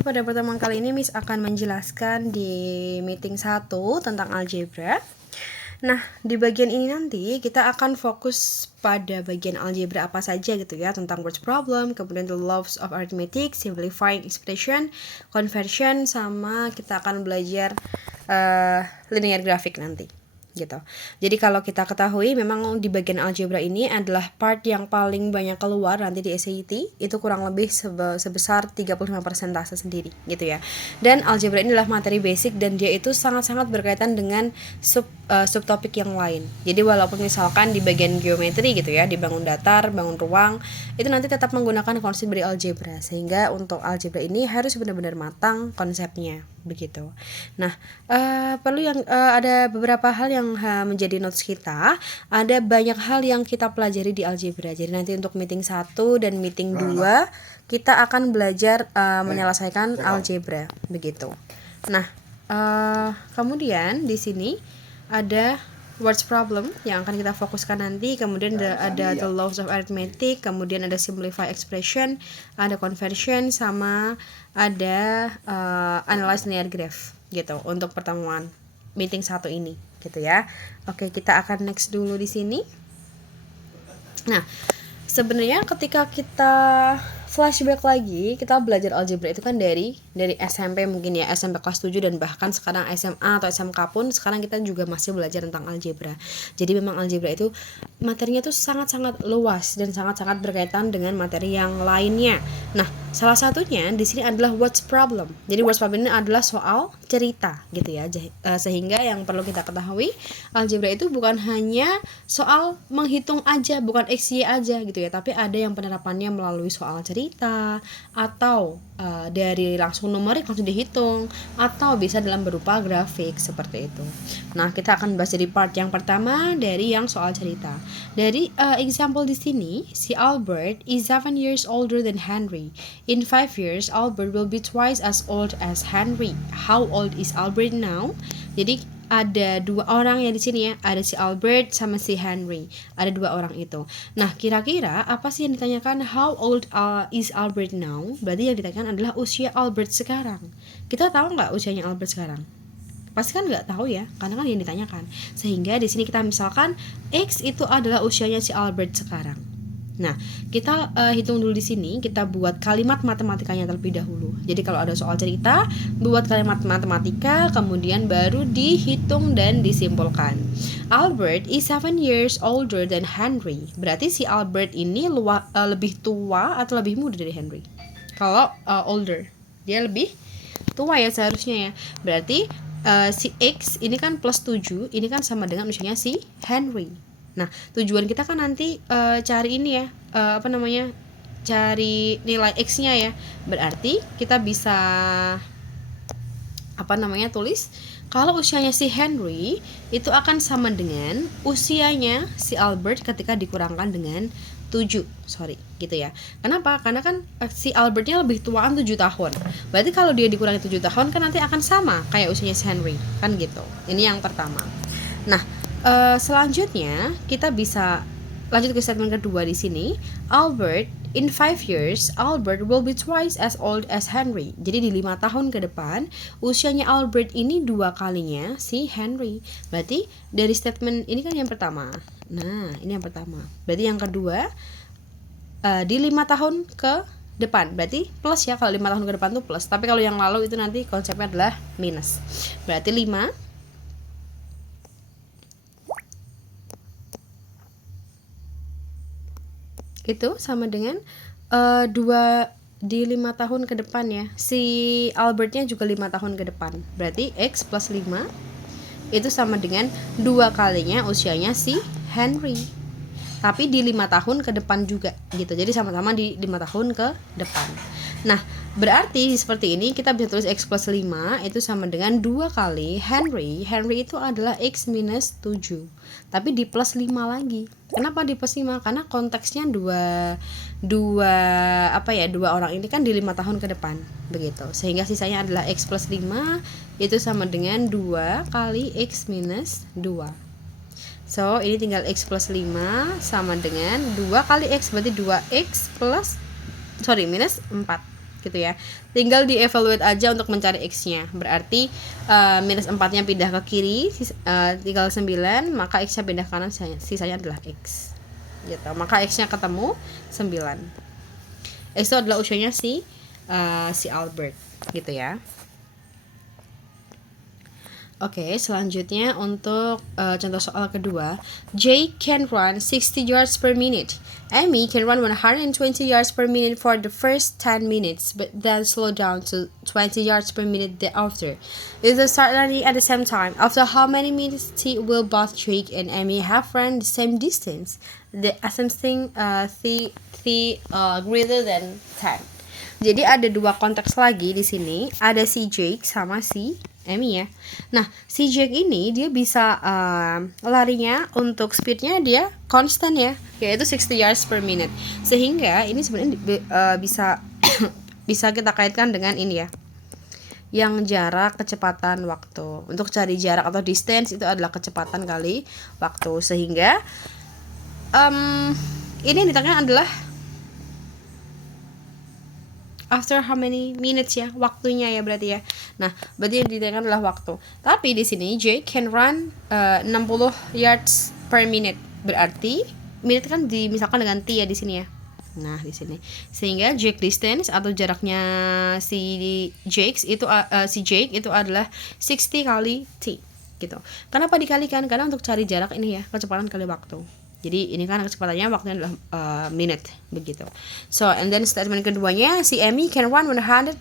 Oke, pada pertemuan kali ini Miss akan menjelaskan di meeting 1 tentang algebra. Nah, di bagian ini nanti kita akan fokus pada bagian algebra apa saja gitu ya, tentang words problem, kemudian the laws of arithmetic, simplifying expression, conversion, sama kita akan belajar linear graphic nanti gitu. Jadi kalau kita ketahui memang di bagian algebra ini adalah part yang paling banyak keluar nanti di SAT, itu kurang lebih sebesar 35% sendiri gitu ya. Dan algebra ini adalah materi basic dan dia itu sangat-sangat berkaitan dengan subtopik yang lain. Jadi walaupun misalkan di bagian geometri gitu ya, di bangun datar, bangun ruang, itu nanti tetap menggunakan konsep dari algebra, sehingga untuk algebra ini harus benar-benar matang konsepnya begitu. Nah, perlu yang ada beberapa hal yang menjadi notes kita. Ada banyak hal yang kita pelajari di algebra. Jadi nanti untuk meeting 1 dan meeting 2 kita akan belajar menyelesaikan algebra begitu. Nah, kemudian di sini ada words problem yang akan kita fokuskan nanti, kemudian ada the laws of arithmetic, kemudian ada simplify expression, ada conversion, sama ada analyze linear graph gitu untuk pertemuan meeting 1 ini gitu ya. Oke, kita akan next dulu di sini. Nah, sebenarnya ketika kita flashback lagi, kita belajar algebra itu kan dari SMP mungkin ya, SMP kelas 7 dan bahkan sekarang SMA atau SMK pun sekarang kita juga masih belajar tentang algebra. Jadi memang algebra itu materinya tuh sangat-sangat luas dan sangat-sangat berkaitan dengan materi yang lainnya. Nah, salah satunya di sini adalah words problem. Jadi words problem ini adalah soal cerita gitu ya. Sehingga yang perlu kita ketahui, algebra itu bukan hanya soal menghitung aja, bukan XY aja gitu ya, tapi ada yang penerapannya melalui soal cerita atau dari langsung numerik langsung dihitung, atau bisa dalam berupa grafik seperti itu. Nah, kita akan bahas dari part yang pertama dari yang soal cerita. Dari example di sini, si Albert is 7 years older than Henry. In 5 years, Albert will be twice as old as Henry. How old is Albert now? Jadi ada dua orang ya di sini ya, ada si Albert sama si Henry, ada dua orang itu. Nah, kira-kira apa sih yang ditanyakan? How old is Albert now? Berarti yang ditanyakan adalah usia Albert sekarang. Kita tahu nggak usianya Albert sekarang? Pasti kan nggak tahu ya, karena kan yang ditanyakan. Sehingga di sini kita misalkan X itu adalah usianya si Albert sekarang. Nah, kita hitung dulu di sini, kita buat kalimat matematikanya terlebih dahulu. Jadi kalau ada soal cerita, buat kalimat matematika, kemudian baru dihitung dan disimpulkan. Albert is 7 years older than Henry. Berarti si Albert ini lebih tua atau lebih muda dari Henry? Kalau older, dia lebih tua ya seharusnya ya. Berarti si X ini kan plus 7, ini kan sama dengan usianya si Henry. Nah, tujuan kita kan nanti cari ini ya, cari nilai X-nya ya. Berarti kita bisa tulis kalau usianya si Henry itu akan sama dengan usianya si Albert ketika dikurangkan dengan 7, gitu ya. Kenapa? Karena kan si Albertnya lebih tuaan 7 tahun. Berarti kalau dia dikurangi 7 tahun kan nanti akan sama kayak usianya si Henry, kan gitu. Ini yang pertama. Nah, selanjutnya kita bisa lanjut ke statement kedua di sini. Albert, in 5 years, Albert will be twice as old as Henry. Jadi di 5 tahun ke depan, usianya Albert ini 2 kalinya si Henry. Berarti dari statement ini kan yang pertama. Nah, ini yang pertama. Berarti yang kedua, di 5 tahun ke depan. Berarti plus ya, kalau 5 tahun ke depan tuh plus. Tapi kalau yang lalu itu nanti konsepnya adalah minus. Berarti 5 itu sama dengan 2 di 5 tahun ke depan ya. Si Albertnya juga 5 tahun ke depan. Berarti X plus 5 itu sama dengan 2 kalinya usianya si Henry. Tapi di 5 tahun ke depan juga gitu. Jadi sama-sama di 5 tahun ke depan. Nah, berarti seperti ini kita bisa tulis X plus 5 itu sama dengan 2 kali Henry. Henry itu adalah X minus 7. Tapi di plus 5 lagi. Kenapa di plus 5? Karena konteksnya dua orang ini kan di 5 tahun ke depan begitu. Sehingga sisanya adalah X plus 5 itu sama dengan 2 kali X minus 2. So, ini tinggal X plus 5 sama dengan 2 kali X, berarti 2X minus 4. gitu ya. Tinggal dievaluate aja untuk mencari X-nya. Berarti minus 4-nya pindah ke kiri, tinggal 9, maka X-nya pindah ke kanan, sisanya adalah X. Gitu. Maka X-nya ketemu 9. X itu adalah usianya si Albert, gitu ya. Oke, selanjutnya untuk contoh soal kedua. Jake can run 60 yards per minute. Amy can run 120 yards per minute for the first 10 minutes, but then slow down to 20 yards per minute thereafter. If they start running at the same time, after how many minutes will both Jake and Amy have run the same distance? The assuming greater than 10. Jadi ada dua konteks lagi di sini, ada si Jake sama si Amy ya. Nah, si Jake ini dia bisa larinya untuk speednya dia konstan ya, yaitu 60 yards per minute. Sehingga ini sebenarnya bisa bisa kita kaitkan dengan ini ya, yang jarak, kecepatan, waktu. Untuk cari jarak atau distance itu adalah kecepatan kali waktu. Sehingga ini yang ditanyakan adalah after how many minutes ya, waktunya ya berarti ya. Nah, berarti yang ditanyakan adalah waktu. Tapi di sini Jake can run 60 yards per minute. Berarti minute kan dimisalkan dengan T ya di sini ya. Nah, di sini. Sehingga Jake distance atau jaraknya si Jake itu adalah 60 kali T gitu. Kenapa dikalikan? Karena untuk cari jarak ini ya, kecepatan kali waktu. Jadi ini kan kecepatannya waktunya adalah minute begitu. So and then statement keduanya, si Amy can run 120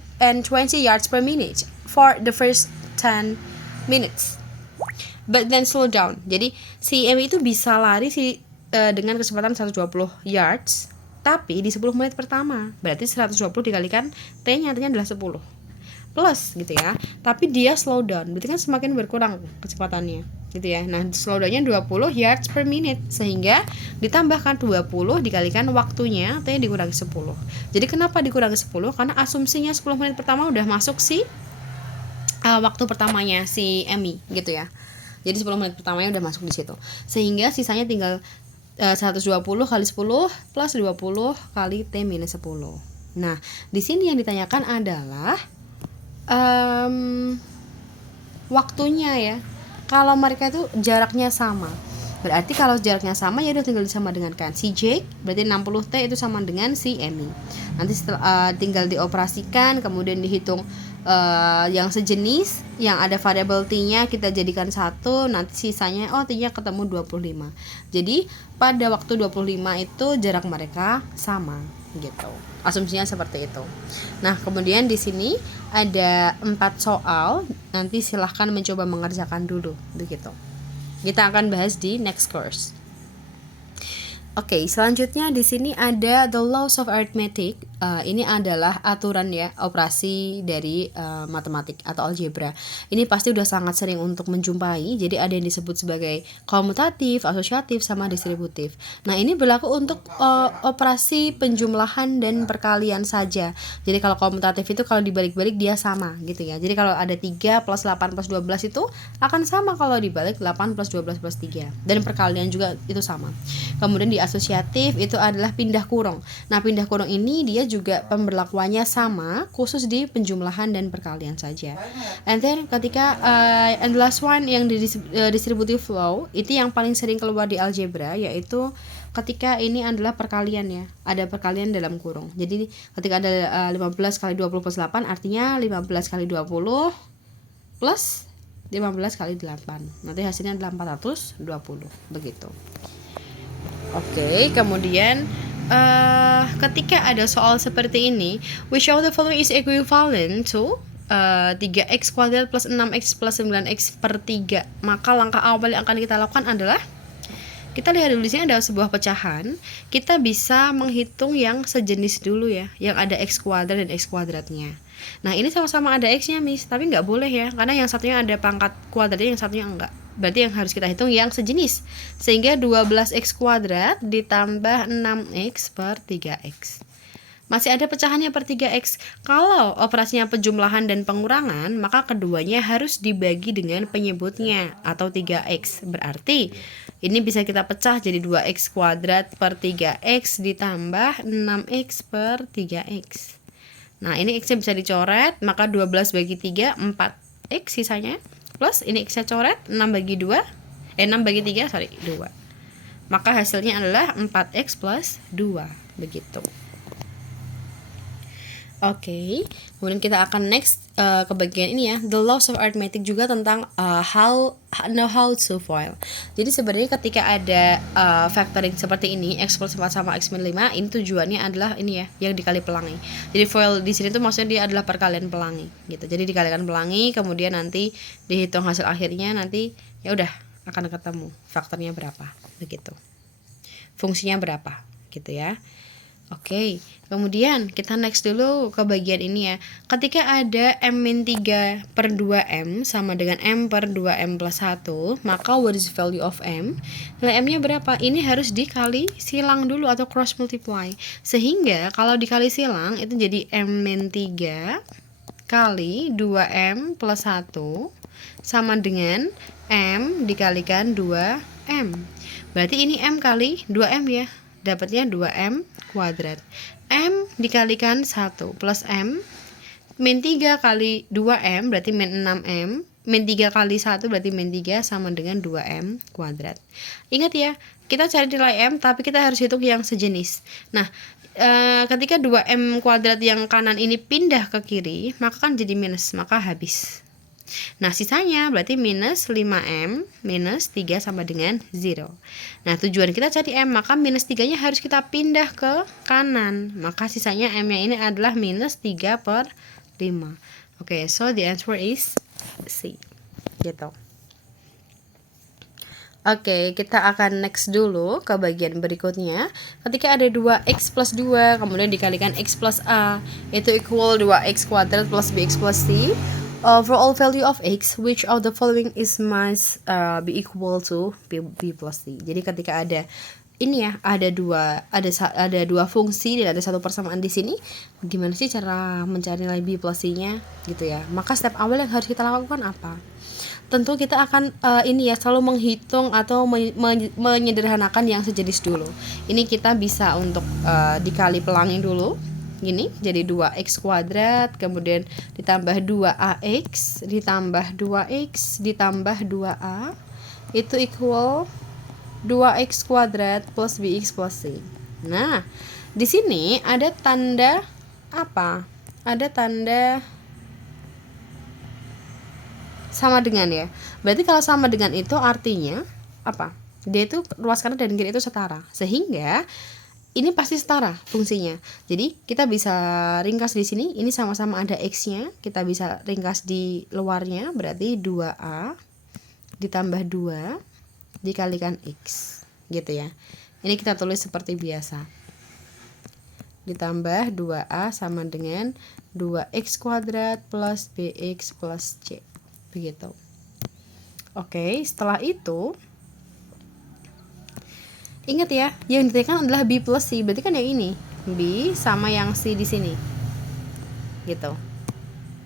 yards per minute for the first 10 minutes. But then slow down. Jadi si Amy itu bisa lari dengan kecepatan 120 yards tapi di 10 menit pertama. Berarti 120 dikalikan T-nya artinya adalah 10. Plus gitu ya. Tapi dia slow down. Berarti kan semakin berkurang kecepatannya. Gitu ya. Nah, slow down-nya 20 yards per minute sehingga ditambahkan 20 dikalikan waktunya T dikurangi 10. Jadi kenapa dikurangi 10? Karena asumsinya 10 menit pertama udah masuk si waktu pertamanya si Amy gitu ya. Jadi 10 menit pertamanya udah masuk di situ. Sehingga sisanya tinggal 120 kali 10 plus 20 kali T minus 10. Nah, di sini yang ditanyakan adalah waktunya ya. Kalau mereka itu jaraknya sama, berarti kalau jaraknya sama ya udah tinggal disama dengankan si Jake, berarti 60 T itu sama dengan si Amy. Nanti setelah tinggal dioperasikan, kemudian dihitung yang sejenis, yang ada variabel T-nya kita jadikan 1, nanti sisanya T-nya ketemu 25. Jadi pada waktu 25 itu jarak mereka sama gitu. Asumsinya seperti itu. Nah, kemudian di sini ada 4 soal, nanti silahkan mencoba mengerjakan dulu begitu. Kita akan bahas di next course. Oke, selanjutnya di sini ada the laws of arithmetic. Ini adalah aturan ya operasi dari matematik atau algebra. Ini pasti udah sangat sering untuk menjumpai. Jadi ada yang disebut sebagai komutatif, asosiatif, sama distributif. Nah, ini berlaku untuk operasi penjumlahan dan perkalian saja. Jadi kalau komutatif itu kalau dibalik-balik dia sama gitu ya. Jadi kalau ada 3 plus 8 plus 12 itu akan sama kalau dibalik 8 plus 12 plus 3. Dan perkalian juga itu sama. Kemudian di asosiatif itu adalah pindah kurung. Nah, pindah kurung ini dia juga pemberlakuannya sama, khusus di penjumlahan dan perkalian saja. And then ketika and the last one yang di distributive law, itu yang paling sering keluar di algebra, yaitu ketika ini adalah perkalian ya, ada perkalian dalam kurung. Jadi ketika ada 15 kali 20 plus 8 artinya 15 kali 20 plus 15 kali 8. Nanti hasilnya adalah 420 begitu. Oke, kemudian ketika ada soal seperti ini, which of the following is equivalent to 3x kuadrat plus 6x plus 9x per 3. Maka langkah awal yang akan kita lakukan adalah kita lihat dulu di sini ada sebuah pecahan. Kita bisa menghitung yang sejenis dulu ya, yang ada x kuadrat dan x kuadratnya. Nah, ini sama-sama ada x-nya, Miss, tapi nggak boleh ya, karena yang satunya ada pangkat kuadratnya, yang satunya enggak. Berarti yang harus kita hitung yang sejenis. Sehingga 12x kuadrat ditambah 6x per 3x. Masih ada pecahannya per 3x. Kalau operasinya penjumlahan dan pengurangan, maka keduanya harus dibagi dengan penyebutnya atau 3x. Berarti ini bisa kita pecah jadi 2x kuadrat per 3x ditambah 6x per 3x. Nah, ini X-nya bisa dicoret, maka 12 bagi 3, 4X sisanya. Plus, ini X-nya coret, 6 bagi 2, 6 bagi 3, 2. Maka hasilnya adalah 4X plus 2, begitu. Oke, kemudian kita akan next ke bagian ini ya, the laws of arithmetic juga tentang how to FOIL. Jadi sebenarnya ketika ada factoring seperti ini, x plus 4 sama x min 5, ini tujuannya adalah ini ya, yang dikali pelangi. Jadi FOIL di sini tuh maksudnya dia adalah perkalian pelangi gitu. Jadi dikalikan pelangi, kemudian nanti dihitung hasil akhirnya, nanti ya udah akan ketemu faktornya berapa begitu. Fungsinya berapa gitu ya. Oke, kemudian kita next dulu ke bagian ini ya. Ketika ada M-3 per 2M sama dengan M per 2M plus 1, maka what is the value of M? Nilai M-nya berapa? Ini harus dikali silang dulu atau cross multiply. Sehingga kalau dikali silang itu jadi M-3 kali 2M plus 1 sama dengan M dikalikan 2M. Berarti ini M kali 2M ya. Dapatnya 2M kuadrat. M dikalikan 1 plus M min 3 kali 2M berarti min 6M, min 3 kali 1 berarti min 3 sama dengan 2M kuadrat. Ingat ya, kita cari nilai M tapi kita harus hitung yang sejenis. Nah, ketika 2M kuadrat yang kanan ini pindah ke kiri, maka kan jadi minus, maka habis. Nah, sisanya berarti minus 5M minus 3 sama dengan 0. Nah, tujuan kita cari M, maka minus 3 nya harus kita pindah ke kanan. Maka sisanya M nya ini adalah minus 3 per 5. Oke, so the answer is C. Gitu. Oke, kita akan next dulu ke bagian berikutnya. Ketika ada 2x plus 2, kemudian dikalikan x plus a, itu equal 2x kuadrat plus bx plus c. For all value of x, which of the following is must be equal to b plus c. Jadi ketika ada ini ya, ada dua fungsi dan ada satu persamaan di sini, gimana sih cara mencari nilai b plus c-nya gitu ya. Maka step awal yang harus kita lakukan apa? Tentu kita akan ini ya, selalu menghitung atau menyederhanakan yang sejenis dulu. Ini kita bisa untuk dikali pelangi dulu. Gini, jadi 2x kuadrat, kemudian ditambah 2ax, ditambah 2x, ditambah 2a, itu equal 2x kuadrat plus bx plus c. Nah, di sini ada tanda apa? Ada tanda sama dengan ya. Berarti kalau sama dengan itu artinya apa? Dia itu ruas kanan dan kiri itu setara. Sehingga ini pasti setara fungsinya. Jadi kita bisa ringkas di sini, ini sama-sama ada x-nya, kita bisa ringkas di luarnya, berarti 2a ditambah 2 dikalikan x, gitu ya. Ini kita tulis seperti biasa. Ditambah 2a sama dengan 2x kuadrat plus bx plus c. Begitu. Oke, setelah itu ingat ya, yang ditanyakan adalah b plus c, berarti kan yang ini b sama yang c di sini, gitu.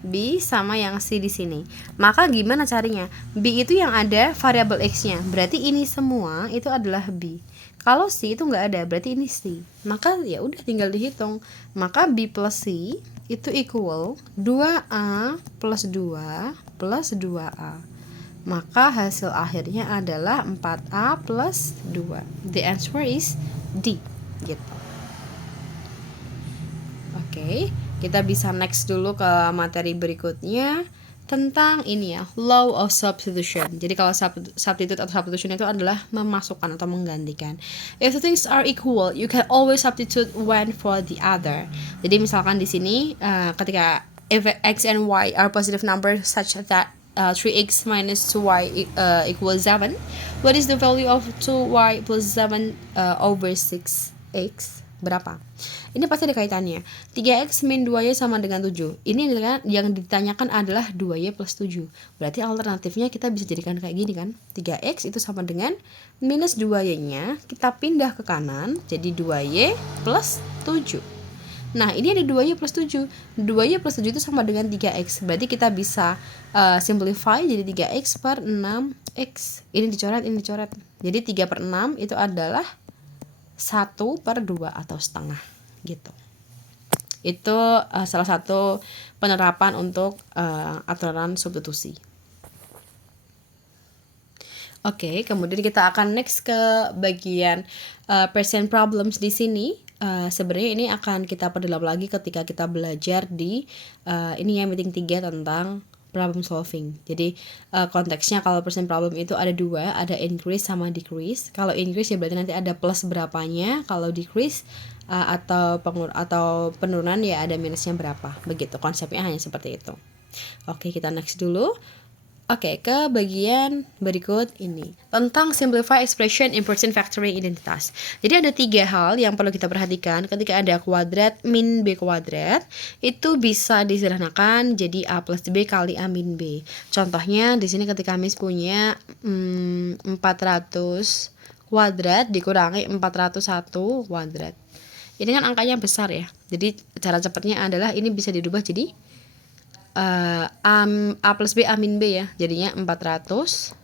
B sama yang c di sini. Maka gimana carinya? B itu yang ada variabel x-nya, berarti ini semua itu adalah b. Kalau c itu nggak ada, berarti ini c. Maka ya udah tinggal dihitung. Maka b plus c itu equal 2a plus 2 plus 2a. Maka hasil akhirnya adalah 4a plus 2. The answer is D, gitu. Oke, kita bisa next dulu ke materi berikutnya tentang ini ya, law of substitution. Jadi kalau substitute atau substitution itu adalah memasukkan atau menggantikan. If the things are equal, you can always substitute one for the other. Jadi misalkan di sini ketika if x and y are positive numbers such that 3x minus 2y equals 7. What is the value of 2y plus 7 over 6x? Berapa? Ini pasti ada kaitannya. 3x min 2y sama dengan 7. Ini yang ditanyakan adalah 2y plus 7. Berarti alternatifnya kita bisa jadikan kayak gini kan. 3x itu sama dengan minus 2y-nya, kita pindah ke kanan, jadi 2y plus 7. Nah, ini ada 2y plus 7. 2y plus 7 itu sama dengan 3x. Berarti kita bisa simplify jadi 3x per 6x. Ini dicoret, ini dicoret. Jadi 3 per 6 itu adalah 1 per 2 atau setengah. Gitu. Itu salah satu penerapan untuk aturan substitusi. Oke, kemudian kita akan next ke bagian present problems di sini. Sebenarnya ini akan kita perdalam lagi ketika kita belajar di ini ya meeting 3 tentang problem solving. Jadi konteksnya kalau present problem itu ada dua, ada increase sama decrease. Kalau increase ya berarti nanti ada plus berapanya, kalau decrease atau penurunan ya ada minusnya berapa. Begitu konsepnya, hanya seperti itu. Oke, kita next dulu. Oke, ke bagian berikut ini tentang simplify expression in percent factoring identitas. Jadi ada 3 hal yang perlu kita perhatikan ketika ada kuadrat min B kuadrat. Itu bisa disederhanakan jadi A plus B kali A min B. Contohnya di sini ketika Miss punya 400 kuadrat dikurangi 401 kuadrat. Ini kan angkanya besar ya. Jadi cara cepatnya adalah ini bisa dirubah jadi A plus B A min B ya, jadinya 400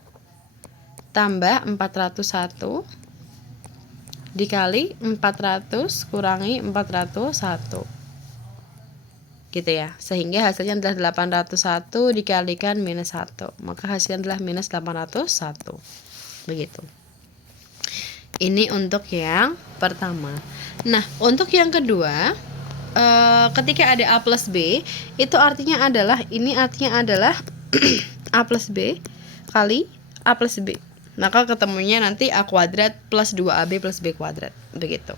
tambah 401 dikali 400 kurangi 401 gitu ya, sehingga hasilnya adalah 801 dikalikan minus 1, maka hasilnya adalah minus 801. Begitu. Ini untuk yang pertama. Nah, untuk yang kedua, ketika ada A plus B, itu artinya adalah A plus B kali A plus B. Maka ketemunya nanti A kuadrat plus 2AB plus B kuadrat. Begitu.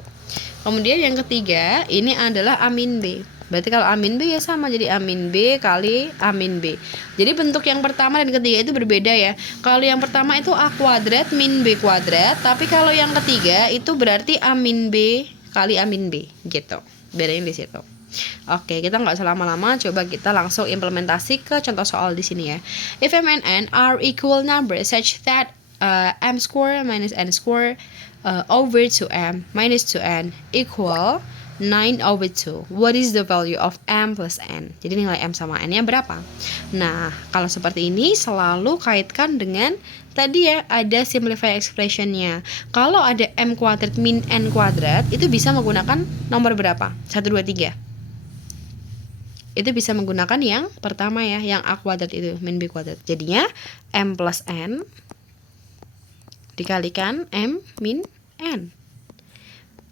Kemudian yang ketiga, ini adalah A min B. Berarti kalau A min B ya sama, jadi A min B kali A min B. Jadi bentuk yang pertama dan ketiga itu berbeda ya. Kalau yang pertama itu A kuadrat min B kuadrat, tapi kalau yang ketiga itu berarti A min B kali A min B gitu. Bedanya di situ. Oke, kita nggak selama-lama, coba kita langsung implementasi ke contoh soal di sini ya. If m and n are equal numbers such that m square minus n square over 2m minus 2n equal 9 over 2. What is the value of m plus n? Jadi nilai m sama n-nya berapa? Nah, kalau seperti ini selalu kaitkan dengan tadi ya, ada simplify expression-nya. Kalau ada m kuadrat min n kuadrat, itu bisa menggunakan nomor berapa? 1, 2, 3. Itu bisa menggunakan yang pertama ya, yang a kuadrat itu, min b kuadrat. Jadinya m plus n dikalikan m min n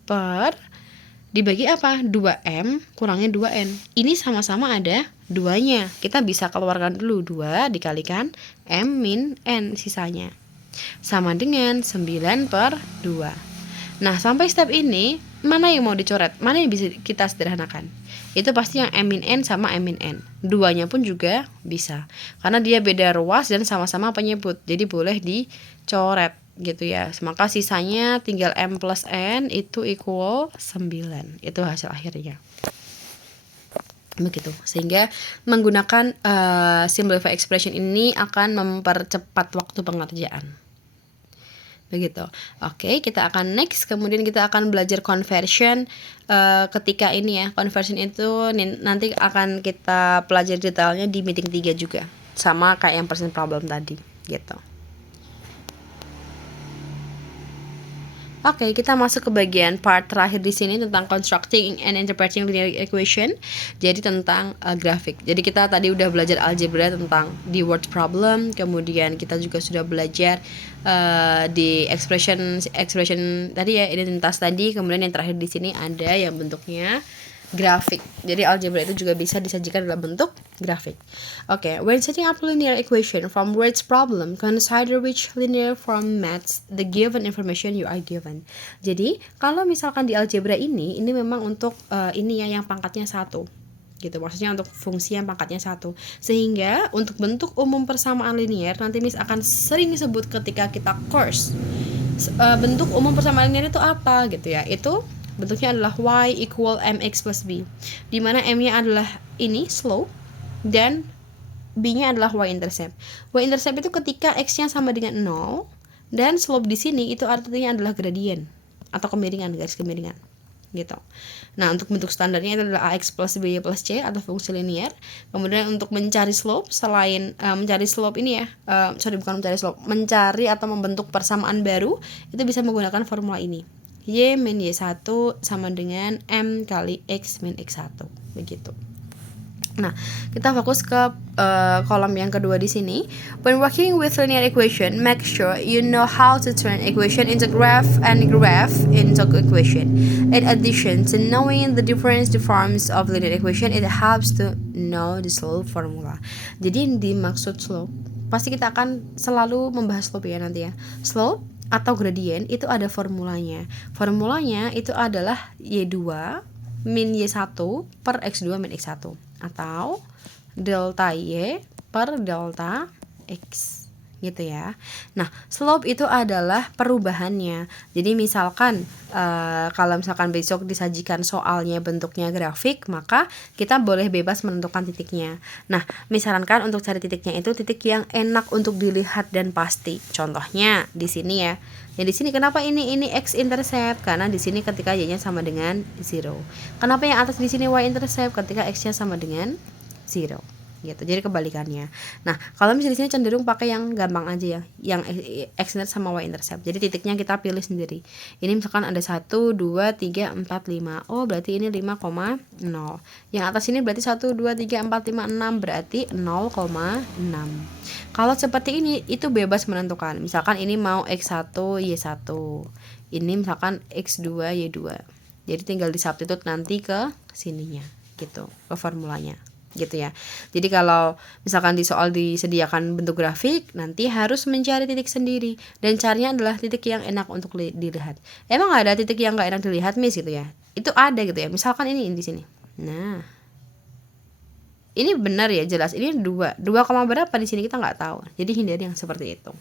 per dibagi apa? 2m kurangi 2n. Ini sama-sama ada 2-nya. Kita bisa keluarkan dulu 2 dikalikan m min n sisanya. Sama dengan 9 per 2. Nah, sampai step ini, mana yang mau dicoret? Mana yang bisa kita sederhanakan? Itu pasti yang m min n sama m min n. 2-nya pun juga bisa. Karena dia beda ruas dan sama-sama penyebut. Jadi boleh dicoret gitu ya. Maka sisanya tinggal m plus n itu equal 9. Itu hasil akhirnya. Begitu. Sehingga menggunakan simplify expression ini akan mempercepat waktu pengerjaan. Begitu. Oke, kita akan next. Kemudian kita akan belajar conversion ketika ini ya. Conversion itu nanti akan kita pelajari detailnya di meeting 3 juga. Sama kayak yang present problem tadi gitu. Oke, kita masuk ke bagian part terakhir di sini tentang constructing and interpreting linear equation. Jadi tentang grafik. Jadi kita tadi udah belajar algebra tentang di word problem, kemudian kita juga sudah belajar di expression tadi ya, identitas tadi, kemudian yang terakhir di sini ada yang bentuknya grafik. Jadi algebra itu juga bisa disajikan dalam bentuk grafik. Oke, when setting up linear equation from words problem, consider which linear form matches the given information you are given. Jadi, kalau misalkan di algebra ini memang untuk ini ya yang pangkatnya 1. Gitu, maksudnya untuk fungsi yang pangkatnya 1. Sehingga untuk bentuk umum persamaan linear nanti Miss akan sering sebut ketika kita course. Bentuk umum persamaan linear itu apa gitu ya? Itu bentuknya adalah y equal mx plus b, di mana m-nya adalah ini slope dan b-nya adalah y-intercept. Y-intercept itu ketika x-nya sama dengan 0 dan slope di sini itu artinya adalah gradien atau kemiringan, garis kemiringan gitu. Nah, untuk bentuk standarnya itu adalah ax plus by plus c atau fungsi linear. Kemudian untuk mencari slope, selain mencari slope ini ya, mencari atau membentuk persamaan baru, itu bisa menggunakan formula ini, Y min Y1 sama dengan M kali X min X1, begitu. Nah, kita fokus ke kolom yang kedua di sini. When working with linear equation, make sure you know how to turn equation into graph and graph into equation. In addition to knowing the different forms of linear equation, it helps to know the slope formula. Jadi yang dimaksud slope, pasti kita akan selalu membahas slope ya nanti ya. Slope atau gradient itu ada formulanya. Formulanya itu adalah Y2 min Y1 per X2 min X1 atau delta Y per delta X gitu ya. Nah, slope itu adalah perubahannya. Jadi misalkan kalau misalkan besok disajikan soalnya bentuknya grafik, maka kita boleh bebas menentukan titiknya. Nah, misalkan untuk cari titiknya itu titik yang enak untuk dilihat dan pasti. Contohnya di sini ya. Ya di sini kenapa ini x intercept? Karena di sini ketika y-nya sama dengan 0. Kenapa yang atas di sini y intercept? Ketika x-nya sama dengan 0. Gitu. Jadi kebalikannya. Nah, kalau misalnya di sini cenderung pakai yang gampang aja ya, yang x intercept sama y intercept. Jadi titiknya kita pilih sendiri. Ini misalkan ada 1 2 3 4 5. Oh, berarti ini 5,0. Yang atas ini berarti 1 2 3 4 5 6, berarti 0,6. Kalau seperti ini itu bebas menentukan. Misalkan ini mau x1 y1. Ini misalkan x2 y2. Jadi tinggal disubstitute nanti ke sininya gitu, ke formulanya. Gitu ya. Jadi kalau misalkan di soal disediakan bentuk grafik, nanti harus mencari titik sendiri dan carinya adalah titik yang enak untuk dilihat. Emang ada titik yang nggak enak dilihat, Miss, gitu ya? Itu ada gitu ya. Misalkan ini di sini. Nah, ini benar ya, jelas ini 2 berapa di sini kita nggak tahu. Jadi hindari yang seperti itu.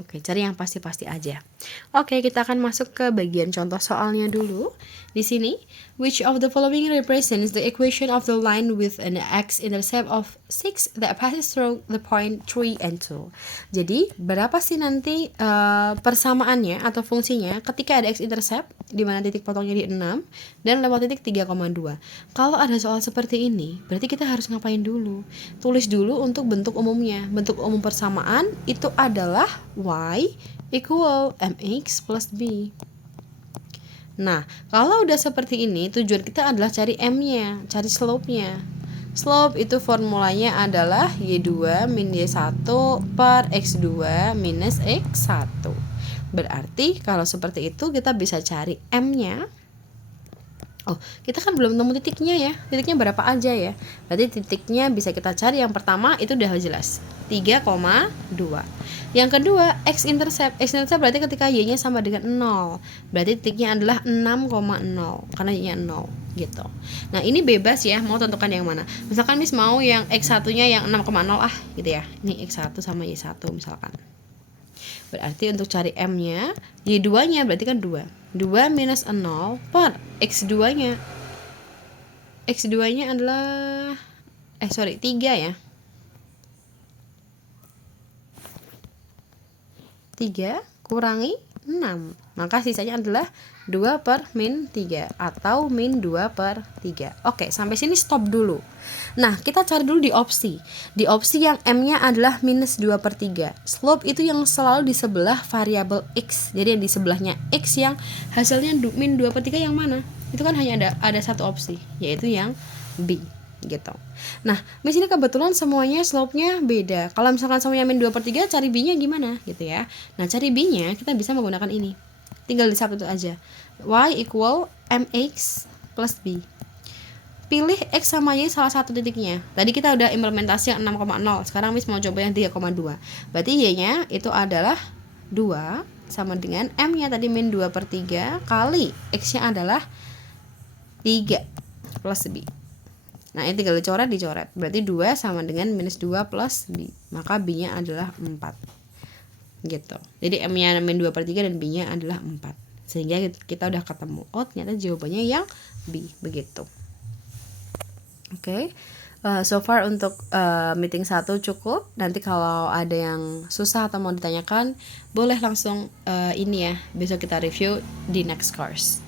Oke, cari yang pasti-pasti aja. Oke, kita akan masuk ke bagian contoh soalnya dulu. Di sini, which of the following represents the equation of the line with an x-intercept of 6 that passes through the point 3 and 2. Jadi, berapa sih nanti persamaannya atau fungsinya ketika ada x-intercept, di mana titik potongnya di 6, dan lewat titik 3,2. Kalau ada soal seperti ini, berarti kita harus ngapain dulu? Tulis dulu untuk bentuk umumnya. Bentuk umum persamaan itu adalah y equal mx plus b. Nah, kalau udah seperti ini, tujuan kita adalah cari m-nya, cari slope-nya. Slope itu formulanya adalah y2 min y1 per x2 minus x1. Berarti kalau seperti itu kita bisa cari m-nya. Oh, kita kan belum nemu titiknya ya. Titiknya berapa aja ya? Berarti titiknya bisa kita cari. Yang pertama itu udah jelas, 3,2. Yang kedua, x-intercept. X-intercept berarti ketika y-nya sama dengan 0. Berarti titiknya adalah 6,0 karena y-nya 0 gitu. Nah, ini bebas ya, mau tentukan yang mana. Misalkan Miss mau yang x1-nya yang 6,0 gitu ya. Ini x1 sama y1 misalkan. Berarti untuk cari m-nya, y2-nya berarti kan 2. 2 minus 0 per x2-nya. X2-nya adalah 3 ya. 3 kurangi 6. Maka sisanya adalah 2 per min 3 atau min 2 per 3. Oke, sampai sini stop dulu. Nah, kita cari dulu di opsi. Di opsi yang M-nya adalah minus 2 per 3. Slope itu yang selalu di sebelah variabel X. Jadi yang di sebelahnya X yang hasilnya min 2 per 3 yang mana? Itu kan hanya ada satu opsi, yaitu yang B gitu. Nah, di sini kebetulan semuanya slope-nya beda. Kalau misalkan semuanya min 2 per 3, cari B-nya gimana gitu ya. Nah, cari B-nya kita bisa menggunakan ini. Tinggal disubstitute aja. Y equal mx plus b. Pilih x sama y salah satu titiknya. Tadi kita udah implementasi yang 6,0. Sekarang Miss mau coba yang 3,2. Berarti y-nya itu adalah 2 sama dengan m-nya tadi min 2 per 3 kali x-nya adalah 3 plus b. Nah, ini tinggal dicoret. Berarti 2 sama dengan minus 2 plus b. Maka b-nya adalah 4. Gitu. Jadi m-nya min 2 per 3 dan b-nya adalah 4. Sehingga kita udah ketemu. Oh, ternyata jawabannya yang b. Begitu. Oke. So far untuk meeting 1 cukup. Nanti kalau ada yang susah atau mau ditanyakan, boleh langsung ini ya. Besok kita review di next course.